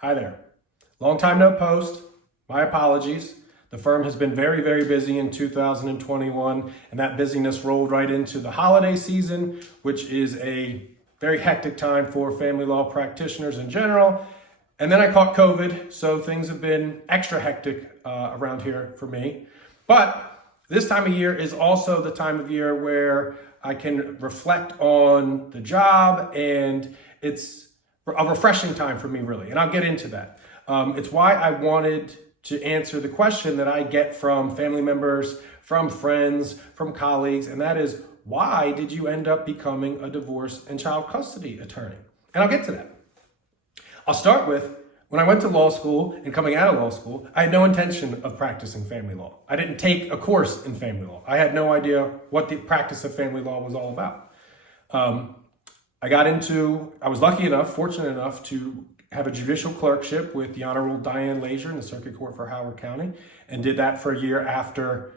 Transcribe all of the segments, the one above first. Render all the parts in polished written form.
Hi there. Long time no post. My apologies. The firm has been very, very busy in 2021, and that busyness rolled right into the holiday season, which is a very hectic time for family law practitioners in general. And then I caught COVID, so things have been extra hectic around here for me. But this time of year is also the time of year where I can reflect on the job, and it's a refreshing time for me, really. And I'll get into that. It's why I wanted to answer the question that I get from family members, from friends, from colleagues, and that is, why did you end up becoming a divorce and child custody attorney? And I'll get to that. I'll start with, when I went to law school and coming out of law school, I had no intention of practicing family law. I didn't take a course in family law. I had no idea what the practice of family law was all about. I was lucky enough, fortunate enough to have a judicial clerkship with the Honorable Diane Lazier in the Circuit Court for Howard County, and did that for a year after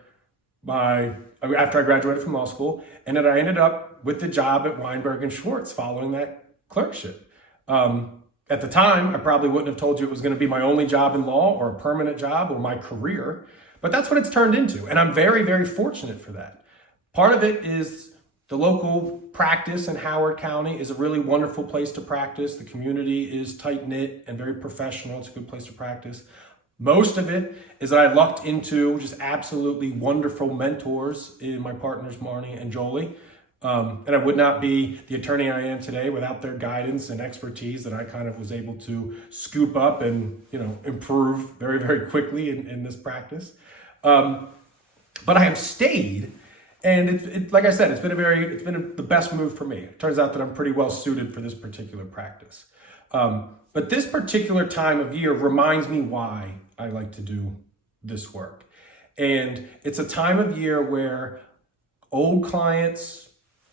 I graduated from law school. And then I ended up with the job at Weinberg and Schwartz following that clerkship. At the time, I probably wouldn't have told you it was going to be my only job in law or a permanent job or my career, but that's what it's turned into. And I'm very, very fortunate for that. Part of it is the local practice in Howard County is a really wonderful place to practice. The community is tight-knit and very professional. It's a good place to practice. Most of it is that I lucked into just absolutely wonderful mentors in my partners, Marnie and Jolie. And I would not be the attorney I am today without their guidance and expertise that I kind of was able to scoop up and, improve very, very quickly in this practice. But I have stayed, and like I said, it's been the best move for me. It turns out that I'm pretty well suited for this particular practice. But this particular time of year reminds me why I like to do this work. And it's a time of year where old clients,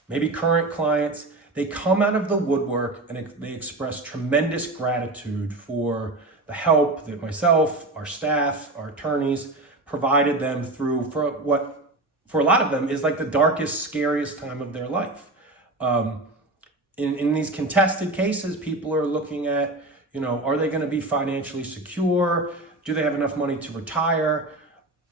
maybe current clients, they come out of the woodwork and they express tremendous gratitude for the help that myself, our staff, our attorneys provided them through for what, for a lot of them, is like the darkest, scariest time of their life. In these contested cases, people are looking at, are they going to be financially secure? Do they have enough money to retire?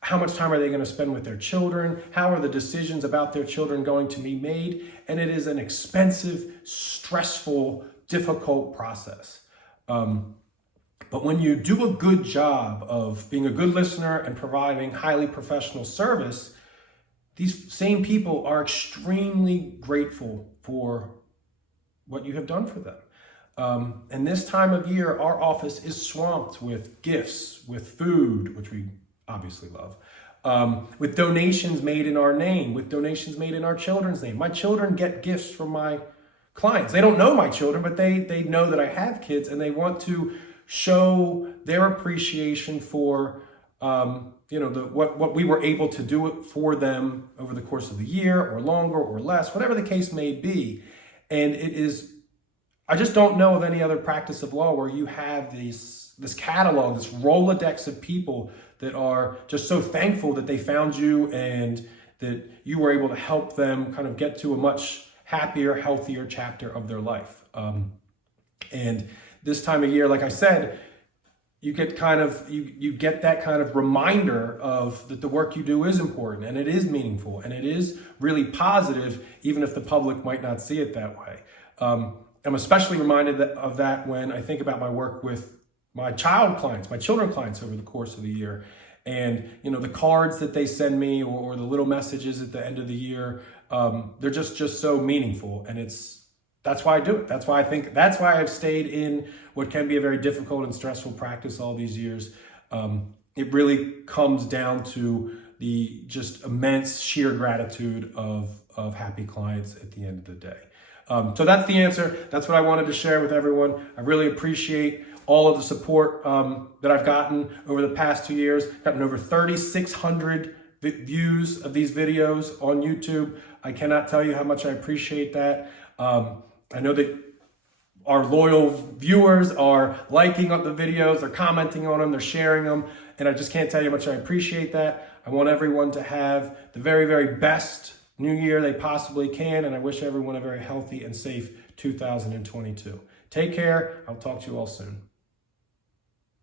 How much time are they going to spend with their children? How are the decisions about their children going to be made? And it is an expensive, stressful, difficult process. But when you do a good job of being a good listener and providing highly professional service, these same people are extremely grateful for what you have done for them. And this time of year, our office is swamped with gifts, with food, which we obviously love, with donations made in our name, with donations made in our children's name. My children get gifts from my clients. They don't know my children, but they know that I have kids, and they want to show their appreciation for what we were able to do it for them over the course of the year, or longer or less, whatever the case may be. And I just don't know of any other practice of law where you have this catalog, this Rolodex of people that are just so thankful that they found you and that you were able to help them kind of get to a much happier, healthier chapter of their life. And this time of year, like I said, you get that kind of reminder of that the work you do is important, and it is meaningful, and it is really positive, even if the public might not see it that way. I'm especially reminded of that when I think about my work with my children clients over the course of the year. And, the cards that they send me or the little messages at the end of the year, they're just so meaningful. And that's why I do it. That's why I've stayed in what can be a very difficult and stressful practice all these years. It really comes down to the just immense sheer gratitude of happy clients at the end of the day. So that's the answer. That's what I wanted to share with everyone. I really appreciate all of the support that I've gotten over the past 2 years. I've gotten over 3,600 views of these videos on YouTube. I cannot tell you how much I appreciate that. I know that our loyal viewers are liking up the videos, they're commenting on them, they're sharing them, and I just can't tell you how much I appreciate that. I want everyone to have the very, very best new year they possibly can, and I wish everyone a very healthy and safe 2022. Take care. I'll talk to you all soon.